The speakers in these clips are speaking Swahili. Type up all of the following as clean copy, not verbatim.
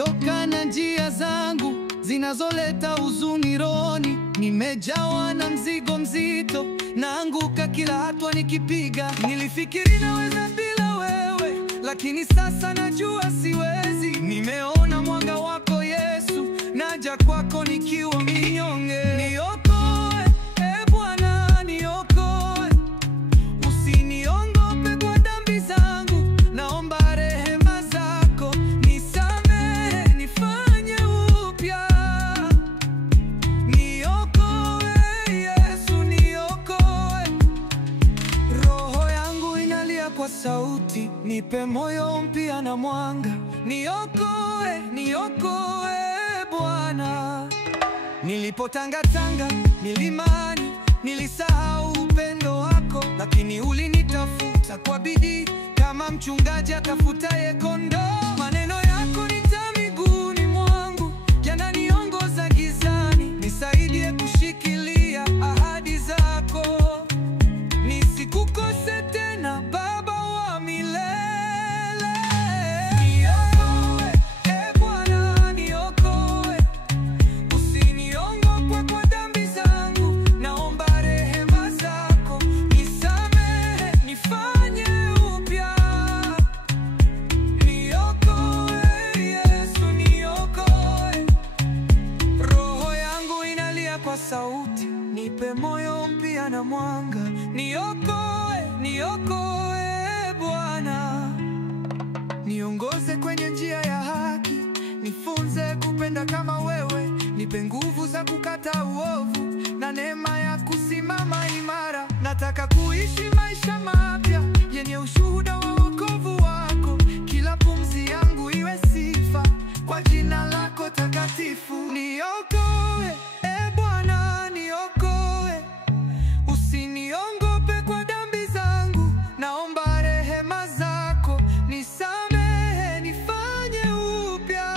Nimechoka na njia zangu zinazoleta huzuni rohoni. Nimejawa na mzigo mzito, naanguka kila hatua nikipiga. Nilifikiri naweza bila wewe, lakini sasa najua siwezi. Nimeona mwanga wako Yesu, naja kwako nikiwa mnyonge. Niokoe, Bwana niokoe, usiniongope kwa dhambi zangu. Naomba rehema zako, nisamehe, nifanye upya. Niokoe Yesu, niokoe. Roho yangu inalia kwa sauti, nipe moyo mpya na mwanga. Niokoe, niokoe Bwana. Nilipotangatanga milimani, nilisahau upendo wako, lakini ulinitafuta kwa bidii kama mchungaji atafutaye kondoo. Maneno yako ni taa miguuni mwangu, yananiongoza gizani. Nisaidie kushikilia ahadi zako, nisikukose tena, Baba wa milele. Niokoe, Bwana niokoe, usiniongope kwa dhambi zangu. Naomba rehema zako, nisamehe, nifanye upya. Niokoe Yesu, niokoe. Roho yangu inalia kwa sauti, nipe moyo mpya na mwanga. Niokoe, niokoe Bwana. Niongoze kwenye njia ya haki, nifunze kupenda kama wewe. Nipe nguvu za kukata uovu na neema ya kusimama imara. Nataka kuishi maisha mapya yenye ushuhuda wa wokovu wako. Kila pumzi yangu iwe sifa kwa jina lako takatifu. Niokoe, Bwana niokoe, usiniongope kwa dhambi zangu. Naomba rehema zako, nisamehe, nifanye upya.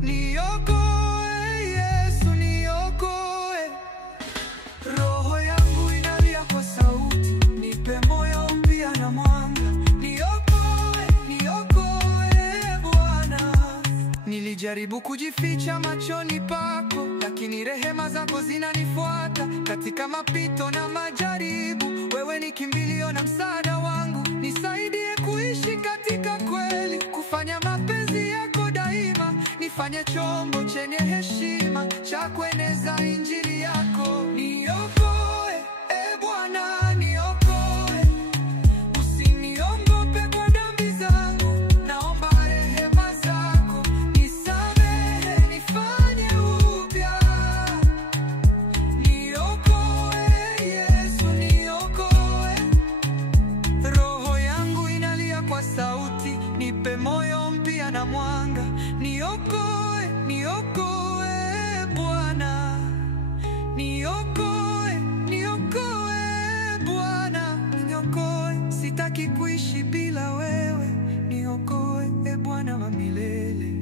Niokoe Yesu, niokoe. Roho yangu inalia kwa sauti, nipe moyo mpya na mwanga. Niokoe, niokoe Bwana. Nilijaribu kujificha machoni pako, lakini rehema zako zinanifuata. Katika mapito na majaribu, wewe ni kimbilio na msaada wangu. Nisaidie kuishi katika kweli, kufanya mapenzi yako daima. Nifanye chombo chenye heshima cha kueneza injili yako. Niokoe, Bwana niokoe, usiniongope kwa dhambi zangu. Naomba rehema zako, nisamehe, nifanye upya. Niokoe Yesu, niokoe. Roho yangu inalia kwa sauti, nipe moyo mpya na mwanga. Niokoe, niokoe Bwana. Niokoe, niokoe Bwana. Niokoe, sitaki kuishi bila wewe. Niokoe Bwana wa milele.